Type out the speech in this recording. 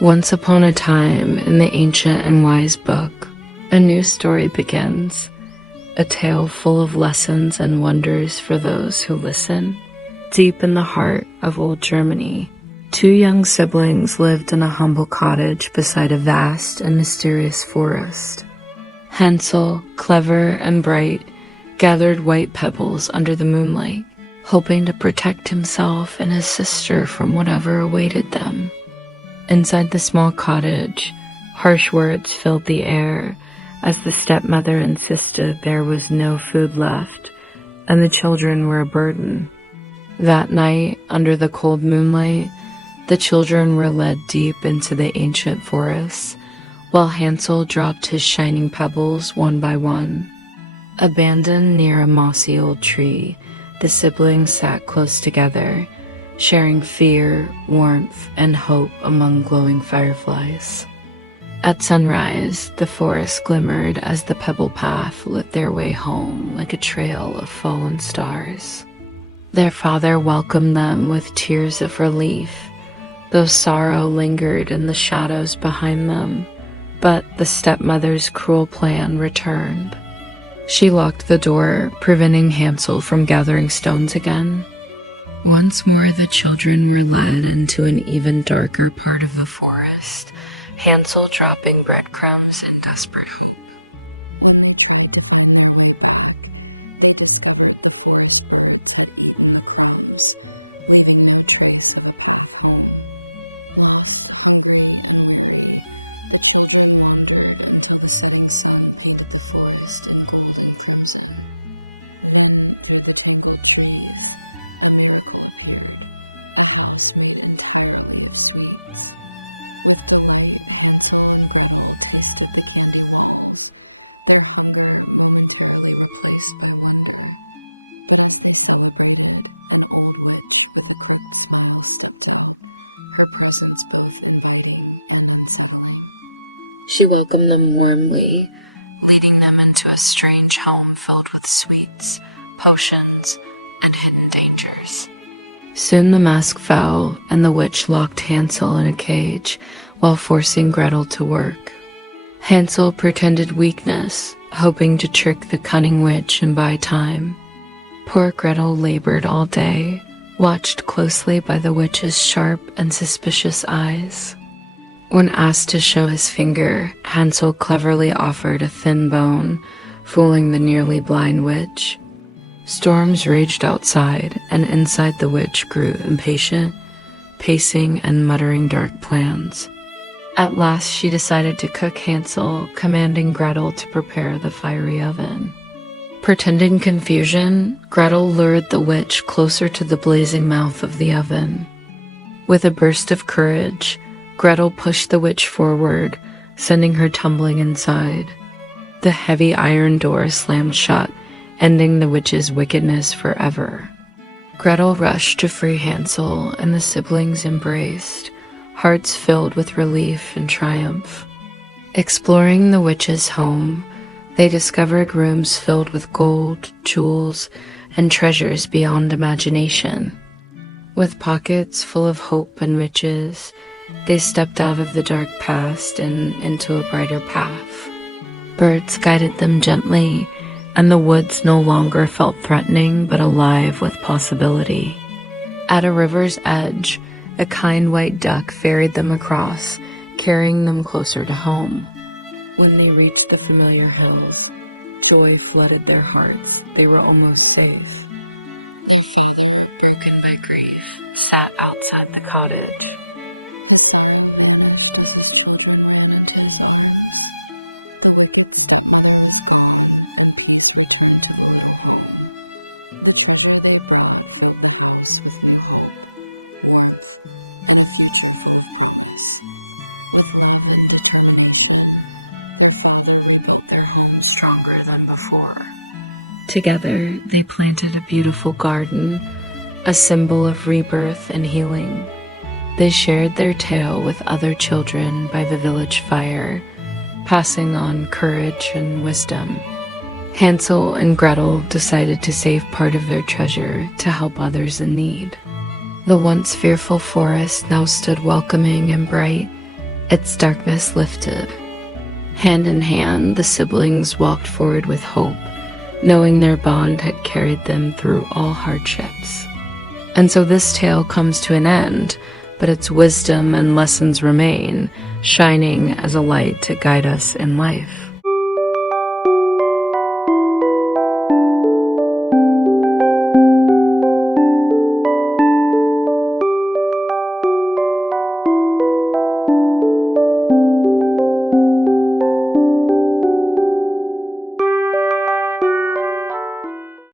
Once upon a time, in the ancient and wise book, a new story begins, a tale full of lessons and wonders for those who listen. Deep in the heart of old Germany, two young siblings lived in a humble cottage beside a vast and mysterious forest. Hansel, clever and bright, gathered white pebbles under the moonlight, hoping to protect himself and his sister from whatever awaited them. Inside the small cottage, harsh words filled the air as the stepmother insisted there was no food left and the children were a burden. That night, under the cold moonlight, the children were led deep into the ancient forest, while Hansel dropped his shining pebbles one by one. Abandoned near a mossy old tree, the siblings sat close together, sharing fear, warmth, and hope among glowing fireflies. At sunrise, the forest glimmered as the pebble path lit their way home like a trail of fallen stars. Their father welcomed them with tears of relief, though sorrow lingered in the shadows behind them. But the stepmother's cruel plan returned. She locked the door, preventing Hansel from gathering stones again. Once more the children were led into an even darker part of the forest, Hansel dropping breadcrumbs in desperate hope. When they tried to find their way back, they discovered the forest birds had eaten the crumbs, leaving no trace of a path home. Lost, hungry, and weary, the children wandered until the setting sun painted the forest in gold and crimson. Then, through the tangled trees, a miracle appeared, a house made entirely of sweets. With delight, Hansel and Gretel tasted the candy walls, their hunger momentarily replaced by wonder. But as they celebrated, an old witch with a crooked smile stepped out, her presence both inviting and unsettling. She welcomed them warmly, leading them into a strange home filled with sweets, potions, and hidden dangers. Soon the mask fell, and the witch locked Hansel in a cage while forcing Gretel to work. Hansel pretended weakness, hoping to trick the cunning witch and buy time. Poor Gretel labored all day, watched closely by the witch's sharp and suspicious eyes. When asked to show his finger, Hansel cleverly offered a thin bone, fooling the nearly blind witch. Storms raged outside, and inside the witch grew impatient, pacing and muttering dark plans. At last she decided to cook Hansel, commanding Gretel to prepare the fiery oven. Pretending confusion, Gretel lured the witch closer to the blazing mouth of the oven. With a burst of courage, Gretel pushed the witch forward, sending her tumbling inside. The heavy iron door slammed shut, ending the witch's wickedness forever. Gretel rushed to free Hansel, and the siblings embraced, hearts filled with relief and triumph. Exploring the witch's home, they discovered rooms filled with gold, jewels, and treasures beyond imagination. With pockets full of hope and riches, they stepped out of the dark past and into a brighter path. Birds guided them gently, and the woods no longer felt threatening but alive with possibility. At a river's edge, a kind white duck ferried them across, carrying them closer to home. When they reached the familiar hills, joy flooded their hearts. They were almost safe. Their father, broken by grief, sat outside the cottage. His sorrow vanished as his children ran into his arms. The wicked stepmother was gone, and peace returned to the little home. The treasure they brought filled the house with new hope, warmth, and a future full of promise. With love and determination, their father rebuilt their home stronger than before. Together, they planted a beautiful garden, a symbol of rebirth and healing. They shared their tale with other children by the village fire, passing on courage and wisdom. Hansel and Gretel decided to save part of their treasure to help others in need. The once fearful forest now stood welcoming and bright, its darkness lifted. Hand in hand, the siblings walked forward with hope, knowing their bond had carried them through all hardships. And so this tale comes to an end, but its wisdom and lessons remain, shining as a light to guide us in life.